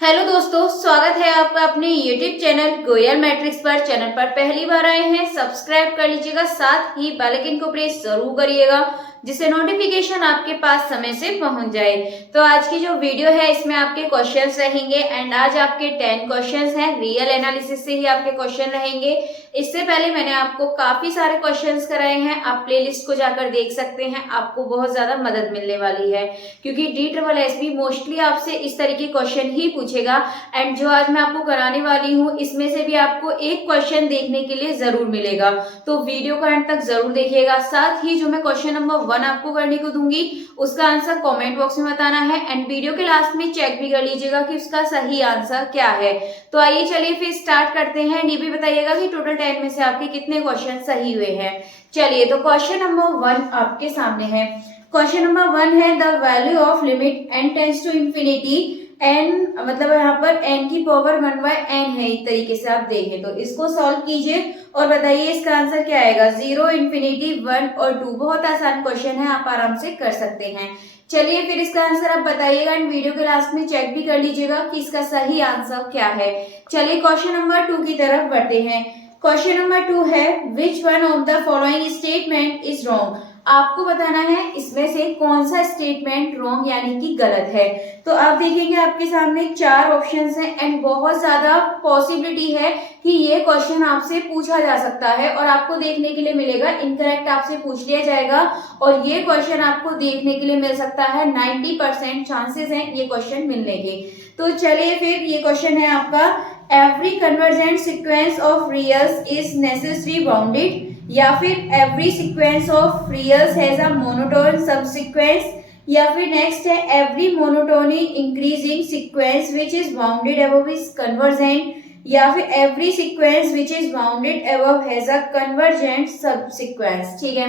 Hello दोस्तों, स्वागत है आपका अपने YouTube चैनल गोयल मैट्रिक्स पर। चैनल पर पहली बार आए हैं, सब्सक्राइब कर लीजिएगा, साथ ही बेल आइकन को प्रेस जरूर करिएगा जिससे नोटिफिकेशन आपके पास समय से पहुंच जाए। तो आज की जो वीडियो है इसमें आपके क्वेश्चंस रहेंगे एंड आज आपके 10 क्वेश्चंस हैं। रियल एनालिसिस से ही आपके क्वेश्चन रहेंगे। इससे पहले मैंने आपको काफी सारे क्वेश्चंस कराए हैं, आप प्लेलिस्ट को जाकर देख सकते हैं, आपको बहुत ज्यादा मदद मिलने वाली है क्योंकि DSSB मोस्टली आपसे इस तरह के क्वेश्चन ही पूछेगा। एंड जो आज मैं आपको कराने वाली हूँ इसमें से भी आपको एक क्वेश्चन देखने के लिए जरूर मिलेगा, तो वीडियो का अंत तक जरूर देखिएगा। साथ ही जो मैं क्वेश्चन नंबर 1 आपको करने को दूंगी उसका आंसर कमेंट बॉक्स में बताना है एंड वीडियो के लास्ट में चेक भी कर लीजिएगा कि उसका सही आंसर क्या है। तो आइए चलिए फिर स्टार्ट करते हैं। ये भी बताइएगा कि टोटल 10 में से आपके कितने क्वेश्चन सही हुए हैं। चलिए, तो क्वेश्चन नंबर 1 आपके सामने है। क्वेश्चन नंबर 1 है the value of limit n tends to infinity n, मतलब यहाँ पर n की पावर 1/n है। एक तरीके से आप देखें तो इसको सॉल्व कीजिए और बताइए इसका आंसर क्या आएगा। 0, इंफिनिटी, 1 और 2। बहुत आसान क्वेश्चन है, आप आराम से कर सकते हैं। चलिए फिर इसका आंसर आप बताइएगा एंड वीडियो के लास्ट में चेक भी कर लीजिएगा कि इसका सही आंसर क्या है। चलिए क्वेश्चन नंबर 2 की तरफ बढ़ते हैं। क्वेश्चन नंबर 2 है which one of the following statement is wrong. आपको बताना है इसमें से कौन सा स्टेटमेंट रॉन्ग यानी कि गलत है। तो आप देखेंगे आपके सामने 4 ऑप्शंस हैं एंड बहुत ज्यादा पॉसिबिलिटी है कि ये क्वेश्चन आपसे पूछा जा सकता है और आपको देखने के लिए मिलेगा इनकरेक्ट आपसे पूछ लिया जाएगा और ये क्वेश्चन आपको देखने के लिए मिल सकता है। 90% चांसेस हैं ये क्वेश्चन मिलने के। तो चलिए फिर ये क्वेश्चन है आपका, every convergent sequence of reals is necessary bounded, या फिर every sequence of reals has a monotone subsequence, या फिर नेक्स्ट है every monotony increasing sequence which is bounded above is convergent, या फिर every sequence which is bounded above has a convergent subsequence. ठीक है,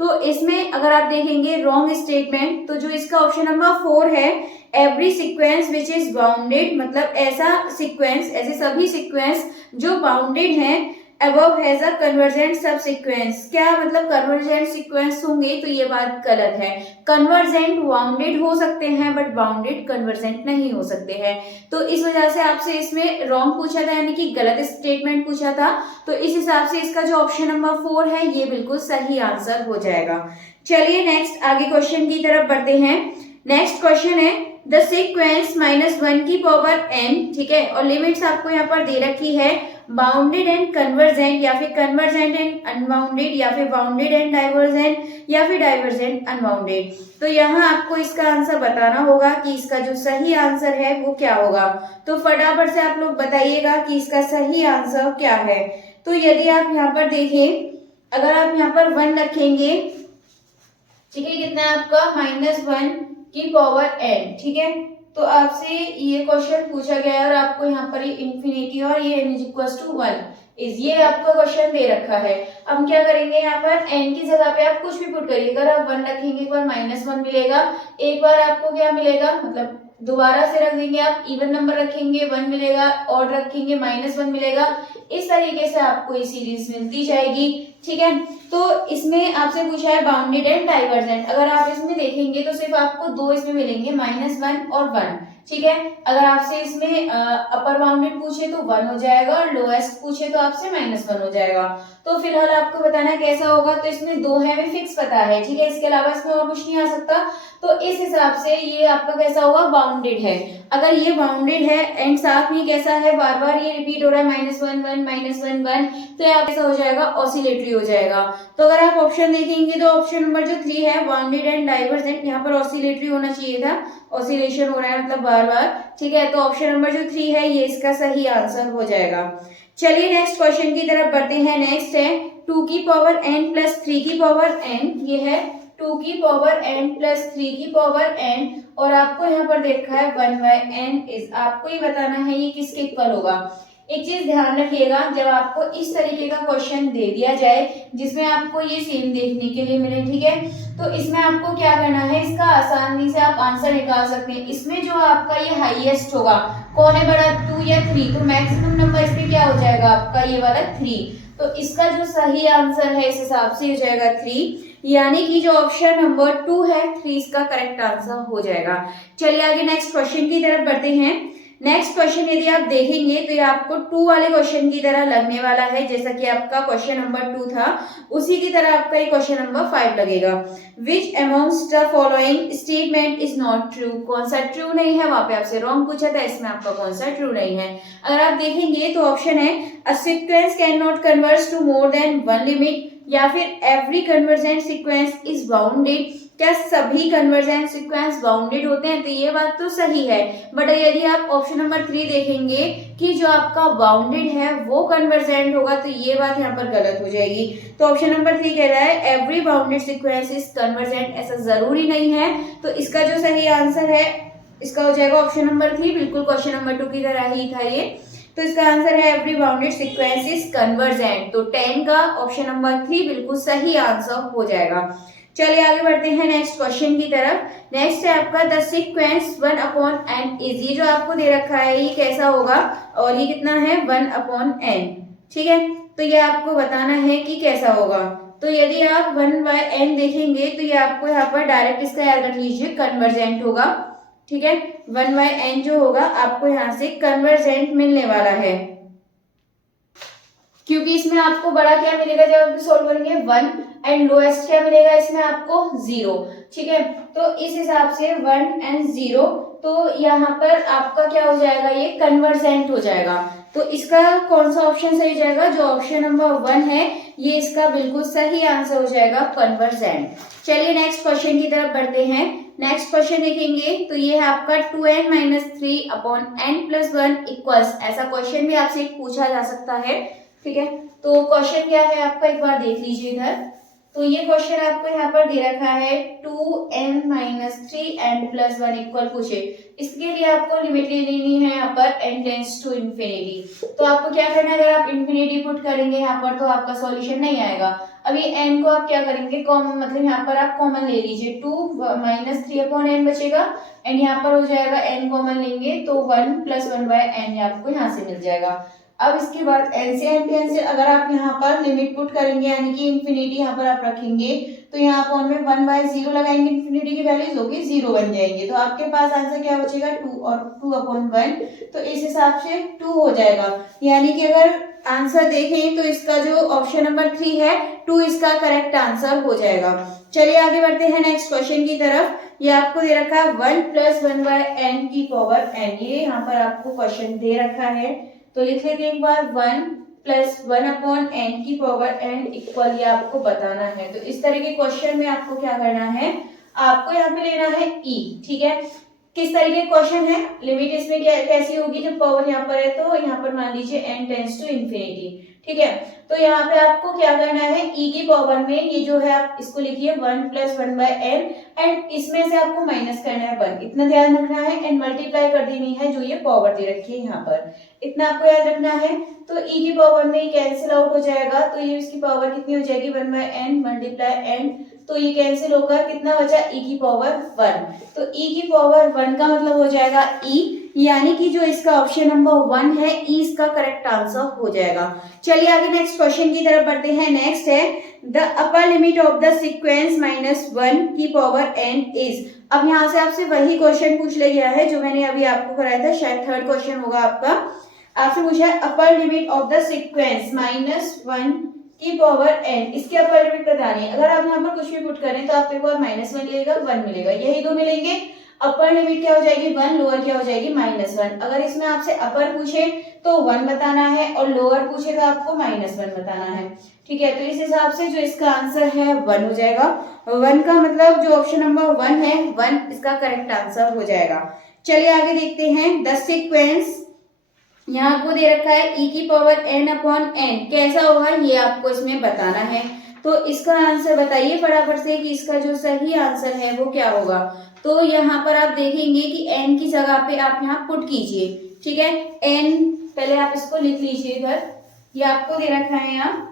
तो इसमें अगर आप देखेंगे रॉन्ग स्टेटमेंट, तो जो इसका ऑप्शन नंबर 4 है every sequence which is bounded, मतलब ऐसा सीक्वेंस, ऐसे सभी सीक्वेंस जो बाउंडेड हैं अबव हैज अ कन्वर्जेंट सब सीक्वेंस। क्या मतलब कन्वर्जेंट सीक्वेंस होंगे, तो ये बात गलत है। कन्वर्जेंट बाउंडेड हो सकते हैं बट बाउंडेड कन्वर्जेंट नहीं हो सकते हैं। तो इस वजह से आपसे इसमें रॉन्ग पूछा था यानी कि गलत स्टेटमेंट पूछा था। तो इस हिसाब से इसका जो ऑप्शन नंबर 4 है ये बिल्कुल सही आंसर हो जाएगा। चलिए नेक्स्ट आगे क्वेश्चन की तरफ बढ़ते हैं। नेक्स्ट क्वेश्चन है द सीक्वेंस -1 की पावर n, ठीक है, और लिमिट्स आपको यहाँ पर दे रखी है बाउंडेड एंड कन्वर्जेंट, या फिर कन्वर्जेंट एंड अनबाउंडेड, या फिर बाउंडेड एंड डाइवर्जेंट, या फिर डाइवर्जेंट अनबाउंडेड। तो यहाँ आपको इसका आंसर बताना होगा कि इसका जो सही आंसर है वो क्या होगा। तो फटाफट से आप लोग बताइएगा कि इसका सही आंसर क्या है। तो यदि आप यहाँ पर देखें, अगर आप यहाँ पर 1 रखेंगे, ठीक है, कितना है आपका -1 की पावर n, ठीक है, तो आपसे ये क्वेश्चन पूछा गया है और आपको यहाँ पर इंफिनिटी और ये n = 1 इस ये आपका क्वेश्चन दे रखा है। अब क्या करेंगे, यहाँ पर n की जगह पे आप कुछ भी पुट करिए। अगर आप 1 रखेंगे एक बार -1 मिलेगा, एक बार आपको क्या मिलेगा, मतलब दोबारा से रख देंगे आप, इवन नंबर रखेंगे 1 मिलेगा, ऑड रखेंगे -1 मिलेगा। इस तरीके से आपको ये सीरीज मिलती जाएगी। ठीक है, तो इसमें आपसे पूछा है बाउंडेड एंड डाइवर्जेंट। अगर आप इसमें देखेंगे तो सिर्फ आपको 2 इसमें मिलेंगे, -1 और 1। ठीक है, अगर आपसे इसमें अपर बाउंडेड पूछे तो 1 हो जाएगा और लोएस्ट पूछे तो आपसे -1 हो जाएगा। तो फिलहाल आपको बताना कैसा होगा। तो इसमें 2 है, हमें फिक्स पता है, ठीक है, इसके अलावा इसमें और कुछ नहीं आ सकता। तो इस हिसाब से ये आपका कैसा होगा, बाउंडेड है। अगर ये बाउंडेड है एंड साथ में कैसा है, बार बार ये रिपीट हो रहा है, -1 1 -1 1, तो ये कैसा हो जाएगा, ऑसिलेटरी हो जाएगा। तो अगर आप ऑप्शन देखेंगे तो ऑप्शन नंबर जो 3 है बाउंडेड एंड डाइवर्जेंट, यहाँ पर ऑसिलेटरी होना चाहिए था, ऑसिलेशन हो रहा है मतलब बार बार। ठीक है, तो ऑप्शन नंबर जो 3 है ये इसका सही आंसर हो जाएगा। चलिए नेक्स्ट क्वेश्चन की तरफ बढ़ते हैं। नेक्स्ट है 2 की पावर n प्लस 3 की पावर n, ये है 2 की पावर n प्लस 3 की पावर n, और आपको यहाँ पर देखा है 1/n इज, आपको ये बताना है ये किसके इक्वल होगा। एक चीज ध्यान रखिएगा, जब आपको इस तरीके का क्वेश्चन दे दिया जाए जिसमें आपको ये सेम देखने के लिए मिले, ठीक है, तो इसमें आपको क्या करना है, इसका आसानी से आप आंसर निकाल सकते हैं। इसमें जो आपका ये हाईएस्ट होगा, कौन है बड़ा, 2 या 3, तो मैक्सिमम नंबर इसमें क्या हो जाएगा आपका, ये वाला 3। तो इसका जो सही आंसर है इस हिसाब से हो जाएगा 3, यानी कि जो ऑप्शन नंबर 2 है 3 इसका करेक्ट आंसर हो जाएगा। चलिए आगे नेक्स्ट क्वेश्चन की तरफ बढ़ते हैं। नेक्स्ट क्वेश्चन यदि आप देखेंगे तो ये आपको 2 वाले क्वेश्चन की तरह लगने वाला है, जैसा कि आपका क्वेश्चन नंबर 2 था उसी की तरह आपका ये क्वेश्चन नंबर 5 लगेगा। Which amongst the following statement is not true, कौन सा ट्रू नहीं है, वहां पे आपसे रॉन्ग पूछा था, इसमें आपका कौन सा ट्रू नहीं है। अगर आप देखेंगे तो ऑप्शन है a sequence can not converge to more than one limit, या फिर every convergent sequence is bounded, क्या सभी कन्वर्जेंट सीक्वेंस बाउंडेड होते हैं, तो ये बात तो सही है। बट यदि आप ऑप्शन नंबर 3 देखेंगे कि जो आपका बाउंडेड है वो कन्वर्जेंट होगा, तो ये बात यहाँ पर गलत हो जाएगी। तो ऑप्शन नंबर 3 कह रहा है every bounded sequence is convergent, ऐसा जरूरी नहीं है। तो इसका जो सही आंसर है इसका हो जाएगा ऑप्शन नंबर 3, बिल्कुल क्वेश्चन नंबर 2 की तरह ही था ये। तो इसका आंसर है every bounded sequence is convergent, तो 10 का ऑप्शन नंबर 3 बिल्कुल सही आंसर हो जाएगा। चलिए आगे बढ़ते हैं नेक्स्ट क्वेश्चन की तरफ। नेक्स्ट है आपका द सीक्वेंस 1/n इज, ये जो आपको दे रखा है ये कैसा होगा और ये कितना है 1/n, ठीक है। तो ये आपको बताना है कि कैसा होगा। तो यदि आप 1/n देखेंगे तो ये आपको यहाँ पर डायरेक्ट इसका याद रख लीजिए कन्वर्जेंट होगा, ठीक है। 1/n जो होगा आपको यहाँ से कन्वर्जेंट मिलने वाला है, क्योंकि इसमें आपको बड़ा क्या मिलेगा जब आप सोल्व करेंगे 1 एंड लोएस्ट क्या मिलेगा इसमें आपको 0, ठीक है। तो इस हिसाब से 1 एंड 0, तो यहाँ पर आपका क्या हो जाएगा ये कन्वर्जेंट हो जाएगा। तो इसका कौन सा ऑप्शन सही जाएगा, जो ऑप्शन नंबर 1 है ये इसका बिल्कुल सही आंसर हो जाएगा कन्वर्जेंट। चलिए नेक्स्ट क्वेश्चन की तरफ बढ़ते हैं। नेक्स्ट क्वेश्चन देखेंगे तो ये है आपका 2n-3/n+1 इक्वल्स, ऐसा क्वेश्चन भी आपसे पूछा जा सकता है, ठीक है। तो क्वेश्चन क्या है आपका एक बार देख लीजिए इधर। तो ये क्वेश्चन आपको यहाँ पर दे रखा है 2n-3n+1 इक्वल पूछे, इसके लिए आपको लिमिट ले लेनी है यहाँ पर n टेंड्स टू इन्फिनिटी। तो आपको क्या करना है, अगर आप इन्फिनिटी पुट करेंगे यहाँ पर तो आपका सॉल्यूशन नहीं आएगा। अभी n को आप क्या करेंगे कॉमन, मतलब यहाँ पर आप कॉमन ले लीजिए, 2-3/n बचेगा एंड यहाँ पर हो जाएगा n कॉमन लेंगे तो 1 + 1/n आपको यहाँ से मिल जाएगा। अब इसके बाद n से n कैंसिल, अगर आप यहाँ पर लिमिट पुट करेंगे यानी कि इन्फिनिटी यहाँ पर आप रखेंगे तो यहाँ पर में 1/0 लगाएंगे, इन्फिनिटी की वैल्यू जो कि 0 बन जाएंगे, तो आपके पास आंसर क्या बचेगा 2 और 2/1, तो इस हिसाब से 2 हो जाएगा। यानी कि अगर आंसर देखें तो इसका जो ऑप्शन नंबर 3 है 2 इसका करेक्ट आंसर हो जाएगा। चलिए आगे बढ़ते हैं नेक्स्ट क्वेश्चन की तरफ। ये आपको दे रखा है 1 + 1/n की पावर n, ये यहाँ पर आपको क्वेश्चन दे रखा है, तो लिख लेते हैं एक बार 1 + 1/n की पावर n इक्वल, ये आपको बताना है। तो इस तरह के क्वेश्चन में आपको क्या करना है, आपको यहाँ पे लेना है e, ठीक है। किस तरीके का क्वेश्चन है, लिमिट इसमें क्या कैसी होगी, जब पावर यहाँ पर है तो यहाँ पर मान लीजिए n टेंड्स टू इन्फिनिटी, ठीक है। तो यहाँ पे आपको क्या करना है e की पावर में ये जो है आप इसको लिखिए 1 + 1/n एंड इसमें से आपको माइनस करना है 1, इतना ध्यान रखना है, एंड मल्टीप्लाई कर देनी है जो ये पावर दे रखी है यहाँ पर, इतना आपको याद रखना है। तो e की पावर में ये कैंसिल आउट हो जाएगा, तो ये इसकी पावर कितनी हो जाएगी 1/n मल्टीप्लाई n, तो ये कैंसिल होकर कितना बचा e की पावर 1, तो e की पावर 1 का मतलब हो जाएगा e, यानी कि जो इसका ऑप्शन नंबर 1 है e इसका करेक्ट आंसर हो जाएगा। चलिए आगे नेक्स्ट क्वेश्चन की तरफ बढ़ते हैं। नेक्स्ट है the upper limit of the sequence -1 की पावर n इज। अब यहाँ से आपसे वही क्वेश्चन पूछ लिया गया है जो मैंने अभी आपको कराया था, शायद थर्ड क्वेश्चन होगा आपका। आपसे पूछा है upper limit of the sequence -1 की पावर n, इसके अपर लिमिट बतानी है। अगर आप यहाँ पर कुछ भी पुट करें तो आपको एक बार -1 मिलेगा 1 मिलेगा, यही दो मिलेंगे। अपर लिमिट क्या हो जाएगी 1, लोअर क्या हो जाएगी -1। अगर इसमें आपसे अपर पूछे तो 1 बताना है और लोअर पूछे तो आपको -1 बताना है, ठीक है। तो इस हिसाब से जो इसका आंसर है 1 हो जाएगा। 1 का मतलब जो ऑप्शन नंबर 1 है 1 इसका करेक्ट आंसर हो जाएगा। चलिए आगे देखते हैं द सीक्वेंस, यहाँ आपको दे रखा है e की पावर n/n कैसा होगा ये आपको इसमें बताना है। तो इसका आंसर बताइए फटाफट से कि इसका जो सही आंसर है वो क्या होगा। तो यहाँ पर आप देखेंगे कि n की जगह पे आप यहाँ पुट कीजिए, ठीक है। n पहले आप इसको लिख लीजिए इधर, ये आपको दे रखा है यहाँ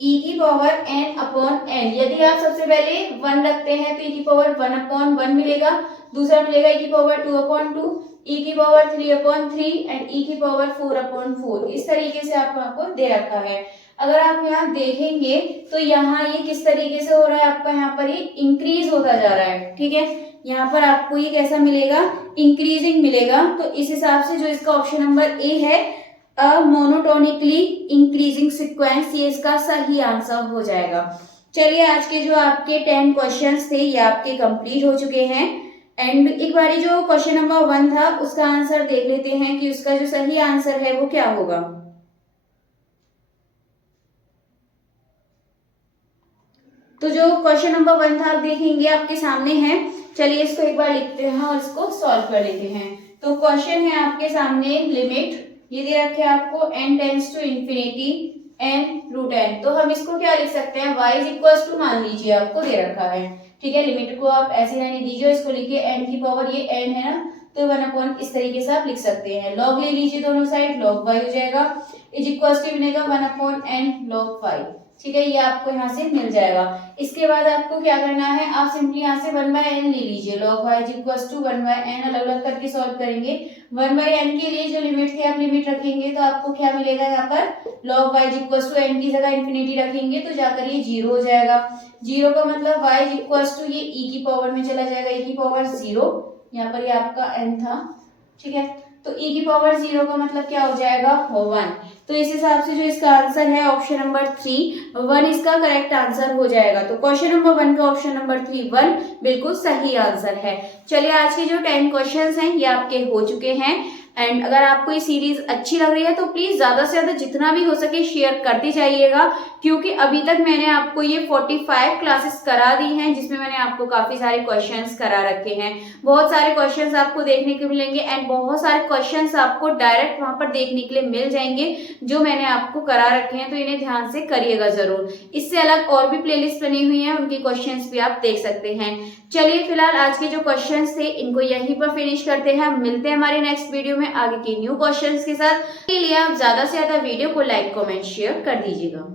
e की पावर n/n। यदि आप सबसे पहले 1 रखते हैं तो e की पावर 1/1 मिलेगा, दूसरा मिलेगा e की पावर 2/2, e की पावर 3/3 एंड e की पावर 4/4। इस तरीके से आपको दे रखा है। अगर आप यहाँ देखेंगे तो यहाँ ये किस तरीके से हो रहा है, आपका यहाँ पर ये इंक्रीज होता जा रहा है, ठीक है। यहाँ पर आपको ये कैसा मिलेगा, इंक्रीजिंग मिलेगा। तो इस हिसाब से जो इसका ऑप्शन नंबर ए है, अ मोनोटोनिकली इंक्रीजिंग सीक्वेंस, ये इसका सही आंसर हो जाएगा। चलिए आज के जो आपके 10 क्वेश्चंस थे ये आपके कंप्लीट हो चुके हैं। एंड एक बारी जो क्वेश्चन नंबर 1 था उसका आंसर देख लेते हैं कि उसका जो सही आंसर है वो क्या होगा। तो जो क्वेश्चन नंबर 1 था आप देखेंगे आपके सामने है। चलिए इसको एक बार लिखते हैं और इसको सॉल्व कर लेते हैं। तो क्वेश्चन है आपके सामने, लिमिट ये दे रखे आपको n tends to infinity n√n। तो हम इसको क्या लिख सकते हैं, y इज इक्वल टू, मान लीजिए आपको दे रखा है, ठीक है, लिमिट को आप ऐसे रहने दीजिए, इसको लिखिए n की पावर, ये n है ना, तो 1/, इस तरीके से आप लिख सकते हैं। लॉग ले लीजिए दोनों साइड, log y हो जाएगा, इज इक्वल टू बनेगा 1/n log 5, ठीक है, ये आपको यहाँ से मिल जाएगा। इसके बाद आपको क्या करना है, आप सिंपली यहाँ से 1/n ले लीजिए, log y is equal to 1/n, अलग अलग करके सॉल्व करेंगे। 1/n के लिए जो लिमिट थी आप लिमिट रखेंगे तो आपको क्या मिलेगा, यहाँ पर log y is equal to n की जगह इंफिनिटी रखेंगे तो जाकर ये 0 हो जाएगा। 0 का मतलब y इज इक्वल टू ये e की पावर में चला जाएगा, e की पावर 0, यहाँ पर ये आपका n था, ठीक है, तो e की पावर 0 का मतलब क्या हो जाएगा, 1। तो इस हिसाब से जो इसका आंसर है ऑप्शन नंबर 3 1 इसका करेक्ट आंसर हो जाएगा। तो क्वेश्चन नंबर 1 का ऑप्शन नंबर 3 1 बिल्कुल सही आंसर है। चलिए आज के जो 10 क्वेश्चंस हैं ये आपके हो चुके हैं। एंड अगर आपको ये सीरीज अच्छी लग रही है तो प्लीज ज्यादा से ज्यादा जितना भी हो सके शेयर करते जाइएगा, क्योंकि अभी तक मैंने आपको ये 45 क्लासेस करा दी हैं जिसमें मैंने आपको काफी सारे क्वेश्चंस करा रखे हैं। बहुत सारे क्वेश्चंस आपको देखने को मिलेंगे एंड बहुत सारे क्वेश्चंस आपको डायरेक्ट वहां पर देखने के लिए मिल जाएंगे जो मैंने आपको करा रखे हैं, तो इन्हें ध्यान से करिएगा जरूर। इससे अलग और भी प्लेलिस्ट बनी हुई है, उनके क्वेश्चंस भी आप देख सकते हैं। चलिए फिलहाल आज के जो क्वेश्चंस थे इनको यहीं पर फिनिश करते हैं। मिलते हैं हमारे नेक्स्ट वीडियो में आगे के न्यू क्वेश्चंस के साथ। के लिए आप ज्यादा से ज्यादा वीडियो को लाइक कमेंट शेयर कर दीजिएगा।